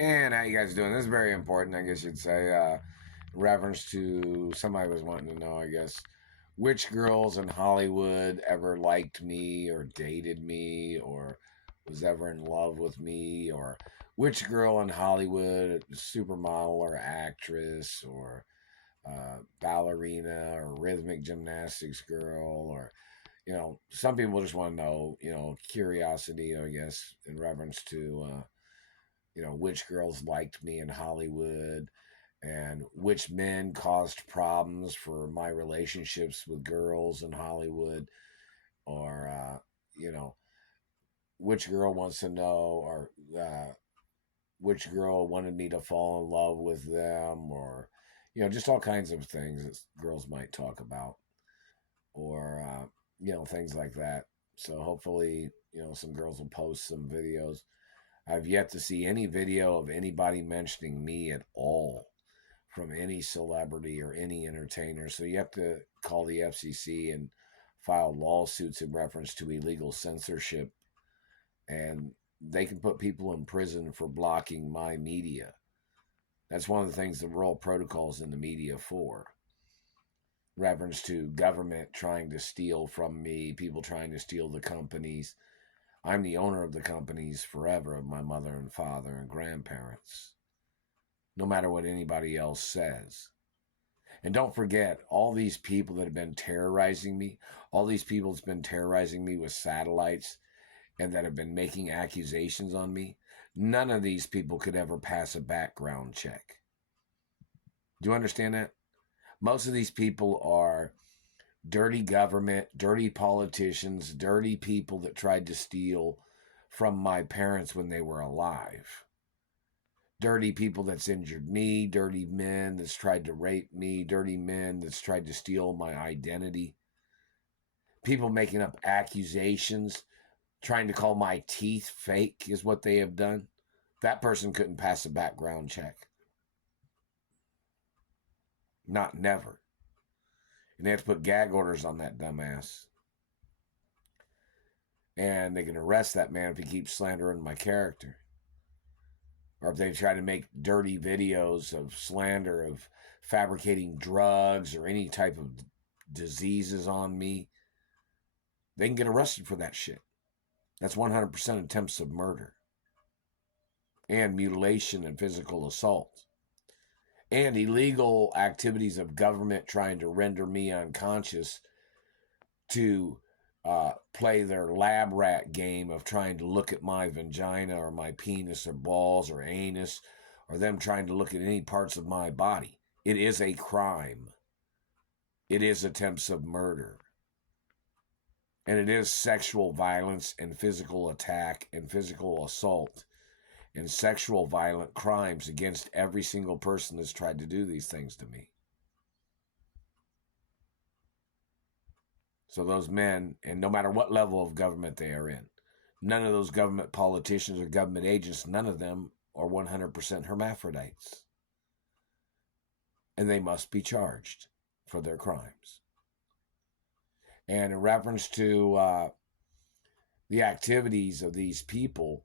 And how you guys doing? This is very important, I guess you'd say. In reference to somebody was wanting to know, I guess, which girls in Hollywood ever liked me or dated me or was ever in love with me, or which girl in Hollywood, supermodel or actress or ballerina or rhythmic gymnastics girl, or some people just want to know, curiosity, I guess, in reference to which girls liked me in Hollywood and which men caused problems for my relationships with girls in Hollywood, or, which girl wants to know, or which girl wanted me to fall in love with them, or, just all kinds of things that girls might talk about, or, things like that. So hopefully, some girls will post some videos. I've yet to see any video of anybody mentioning me at all from any celebrity or any entertainer. So you have to call the FCC and file lawsuits in reference to illegal censorship. And they can put people in prison for blocking my media. That's one of the things the Royal Protocol's in the media for. Reference to government trying to steal from me, people trying to steal the companies. I'm the owner of the companies forever, of my mother and father and grandparents, no matter what anybody else says. And don't forget, all these people that have been terrorizing me, all these people that's been terrorizing me with satellites and that have been making accusations on me, none of these people could ever pass a background check. Do you understand that? Most of these people are dirty government, dirty politicians, dirty people that tried to steal from my parents when they were alive. Dirty people that's injured me, dirty men that's tried to rape me, dirty men that's tried to steal my identity. People making up accusations, trying to call my teeth fake is what they have done. That person couldn't pass a background check. Not never. And they have to put gag orders on that dumbass. And they can arrest that man if he keeps slandering my character. Or if they try to make dirty videos of slander, of fabricating drugs or any type of diseases on me, they can get arrested for that shit. That's 100% attempts of murder and mutilation and physical assault and illegal activities of government trying to render me unconscious to play their lab rat game of trying to look at my vagina or my penis or balls or anus, or them trying to look at any parts of my body. It is a crime. It is attempts of murder. And it is sexual violence and physical attack and physical assault and sexual violent crimes against every single person that's tried to do these things to me. So those men, and no matter what level of government they are in, none of those government politicians or government agents, none of them are 100% hermaphrodites. And they must be charged for their crimes. And in reference to the activities of these people,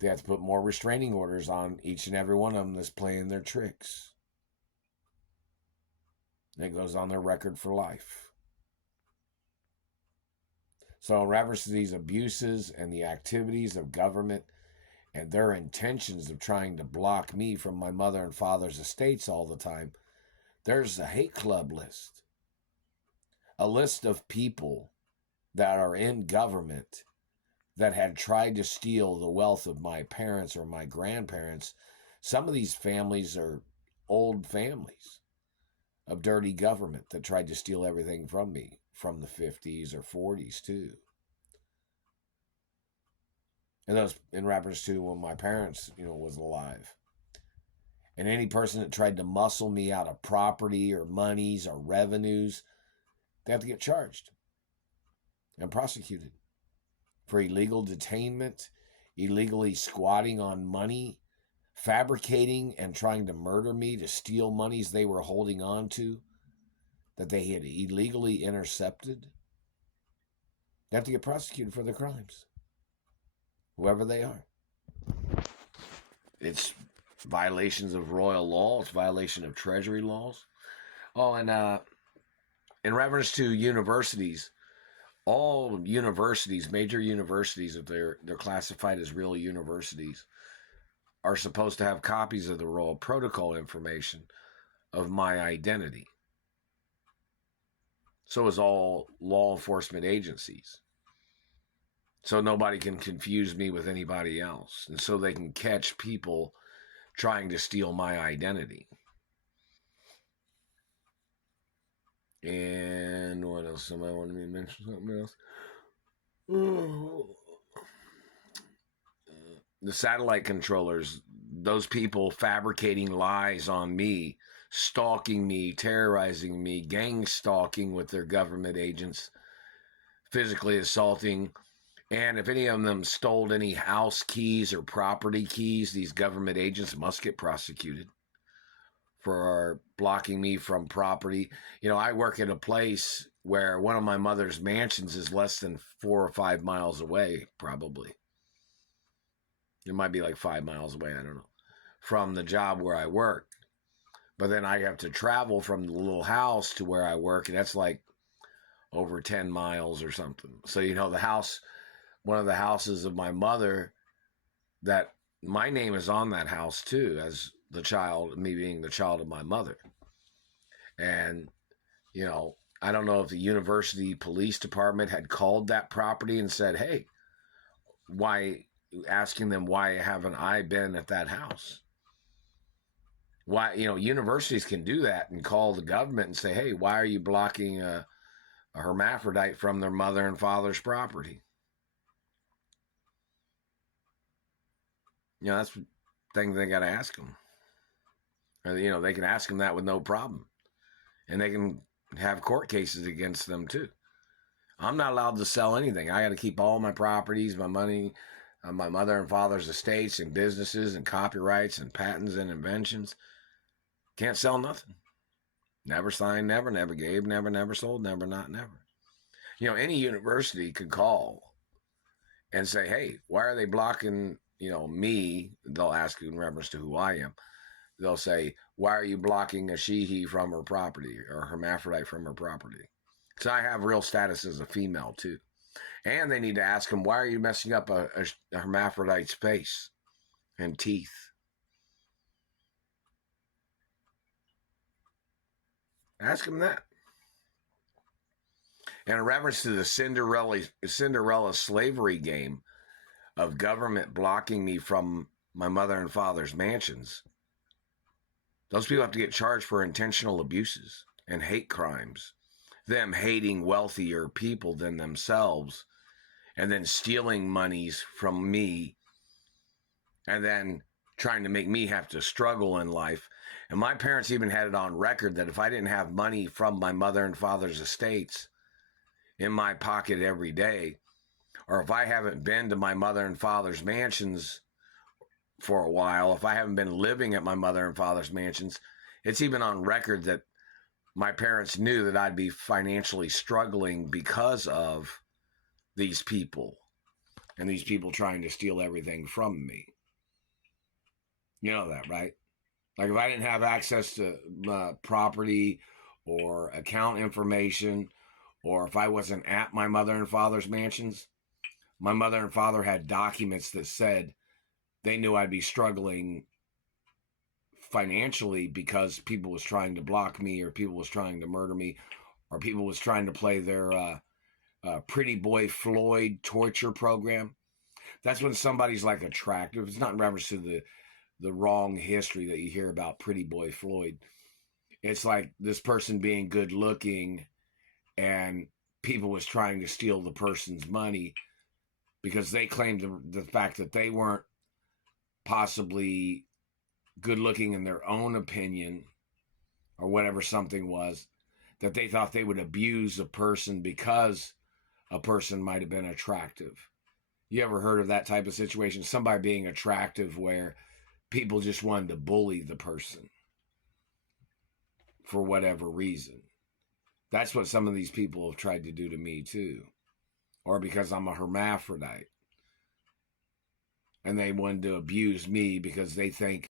they have to put more restraining orders on each and every one of them that's playing their tricks. It goes on their record for life. So in reference to these abuses and the activities of government and their intentions of trying to block me from my mother and father's estates all the time, there's a hate club list. A list of people that are in government that had tried to steal the wealth of my parents or my grandparents. Some of these families are old families of dirty government that tried to steal everything from me from the 50s or 40s too. And those in reference to when my parents, was alive. And any person that tried to muscle me out of property or monies or revenues, they have to get charged and prosecuted for illegal detainment, illegally squatting on money, fabricating and trying to murder me to steal monies they were holding on to that they had illegally intercepted. They have to get prosecuted for their crimes, whoever they are. It's violations of royal law. It's violation of treasury laws. Oh, and in reference to universities, all universities, major universities, if they're classified as real universities, are supposed to have copies of the royal protocol information of my identity. So is all law enforcement agencies. So nobody can confuse me with anybody else. And so they can catch people trying to steal my identity. And what else? Somebody wanted me to mention something else? The satellite controllers, those people fabricating lies on me, stalking me, terrorizing me, gang stalking with their government agents, physically assaulting. And if any of them stole any house keys or property keys, these government agents must get prosecuted for blocking me from property. You know, I work at a place where one of my mother's mansions is less than 4 or 5 miles away, probably. It might be like 5 miles away, I don't know, from the job where I work. But then I have to travel from the little house to where I work, and that's like over 10 miles or something. So, you know, the house, one of the houses of my mother, that my name is on that house too, as the child, me being the child of my mother. And, you know, I don't know if the university police department had called that property and said, hey, why, asking them, why haven't I been at that house? Why, you know, universities can do that and call the government and say, hey, why are you blocking a hermaphrodite from their mother and father's property? You know, that's things they got to ask them. Or, you know, they can ask them that with no problem. And they can have court cases against them too. I'm not allowed to sell anything. I got to keep all my properties, my money, my mother and father's estates and businesses and copyrights and patents and inventions. Can't sell nothing. Never signed, never, never gave, never, never sold, never, not, never. You know, any university could call and say, hey, why are they blocking, you know, me? They'll ask in reference to who I am. They'll say, why are you blocking a she-he from her property or hermaphrodite from her property? So I have real status as a female too. And they need to ask them, why are you messing up a hermaphrodite's face and teeth? Ask them that. And in reference to the Cinderella slavery game of government blocking me from my mother and father's mansions, those people have to get charged for intentional abuses and hate crimes. Them hating wealthier people than themselves and then stealing monies from me and then trying to make me have to struggle in life. And my parents even had it on record that if I didn't have money from my mother and father's estates in my pocket every day, or if I haven't been to my mother and father's mansions for a while, if I haven't been living at my mother and father's mansions, it's even on record that my parents knew that I'd be financially struggling because of these people and these people trying to steal everything from me. You know that, right? Like if I didn't have access to property or account information, or if I wasn't at my mother and father's mansions, my mother and father had documents that said they knew I'd be struggling financially because people was trying to block me, or people was trying to murder me, or people was trying to play their Pretty Boy Floyd torture program. That's when somebody's like attractive. It's not in reference to the wrong history that you hear about Pretty Boy Floyd. It's like this person being good looking and people was trying to steal the person's money because they claimed the fact that they weren't possibly good looking in their own opinion or whatever something was, that they thought they would abuse a person because a person might have been attractive. You ever heard of that type of situation? Somebody being attractive where people just wanted to bully the person for whatever reason. That's what some of these people have tried to do to me too. Or because I'm a hermaphrodite. And they wanted to abuse me because they think